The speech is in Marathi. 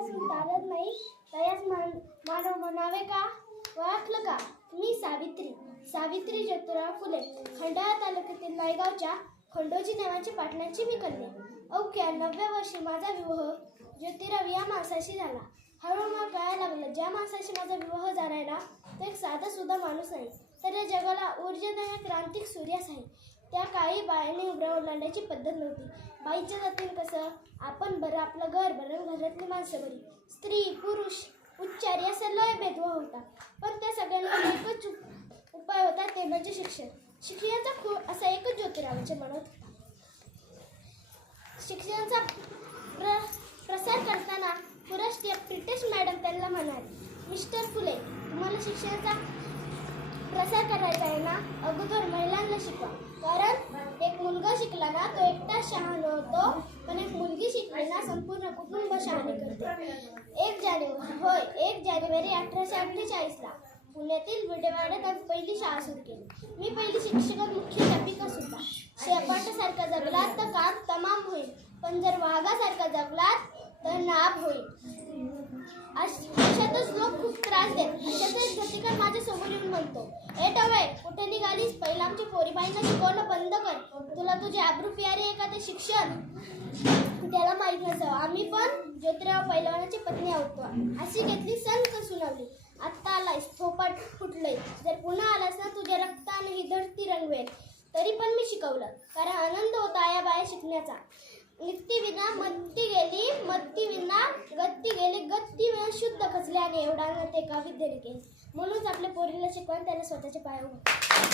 असून चालत नाही तयास मानव म्हणावे का? ओळखलं का? मी सावित्री ज्योतिराव फुले, खंडाळा तालुक्यातील नायगावच्या खंडोजी नावाच्या पाटलांची मी कन्या. अवघ्या 9व्या वर्षी माझा विवाह ज्योतिराव या माणसाशी झाला. हळूहळू मला कळायला लागलं, ज्या माणसाशी माझा विवाह झालाय ना, तो एक साधा सुद्धा माणूस नाही, तर या जगाला ऊर्जा देणारा क्रांतिक सूर्यास आहे. त्या काळी बाईने उभं लढण्याची पद्धत नव्हती. बाईच्या जातीने कसं, आपण बरं, आपलं घर बरं, घरातली माणसं बरी, स्त्री पुरुष उच्चार या सर्व भेदभाव होता. पण त्या सगळ्यांना एकच उपाय होता, ते म्हणजे शिक्षण. शिक्षणाचा खूप असा एकच ज्योतिरावांच्या मनात. शिक्षणाचा प्रसार करताना पुरस्कार ब्रिटिश मॅडम त्यांना म्हणाले, मिस्टर फुले, तुम्हाला शिक्षणाचा प्रसार करायचा आहे ना, अगोदर महिलांना शिकवा. कारण एक मुलगा शिकला ना, तो एकटा शहाणा होतो, पण एक मुलगी शिकली ना, संपूर्ण कुटुंब शहाणे करते. 1 जानेवारी 1848ला पुण्यातील विडेवाड्यात आम्ही पहिली शाळा सुरू केली. मी पहिली शिक्षक, मुख्याध्यापिका सुद्धा. शेपाटासारखा जगलात तर काम तमाम होईल, पण जर वाघासारखा जगलात तर नाभ होईल. अशातच लोक खूप त्रास देत. अशातच गतिकर माझ्या समोर येऊन म्हणतो, ए टवळे, कुठे निघालीस? पहिला आमची पोरीबाईंना शिकवणं बंद कर. तुला तुझे आबरू प्यारे आहे का ते शिक्षण? त्याला माहीत नसावं, आम्ही पण ज्योतिराव पैलवानाची पत्नी आहोत. अशी घेतली संत सुनावली. आत्ता आलायस, थोपाट फुटलंय. जर पुन्हा आलास ना, तुझ्या रक्ताने ही धरती रंगवेल. तरी पण मी शिकवलं, कारण आनंद होता या बाया शिकण्याचा. नित्ती विना मत्ती गेली, मत्ती विना गत्ती गेली, गत्ती विना शुद्ध खचले, आणि एवढा ते का विद्याने केले. म्हणूनच आपल्या पोरीला शिकवा, त्याला स्वतःच्या पायावर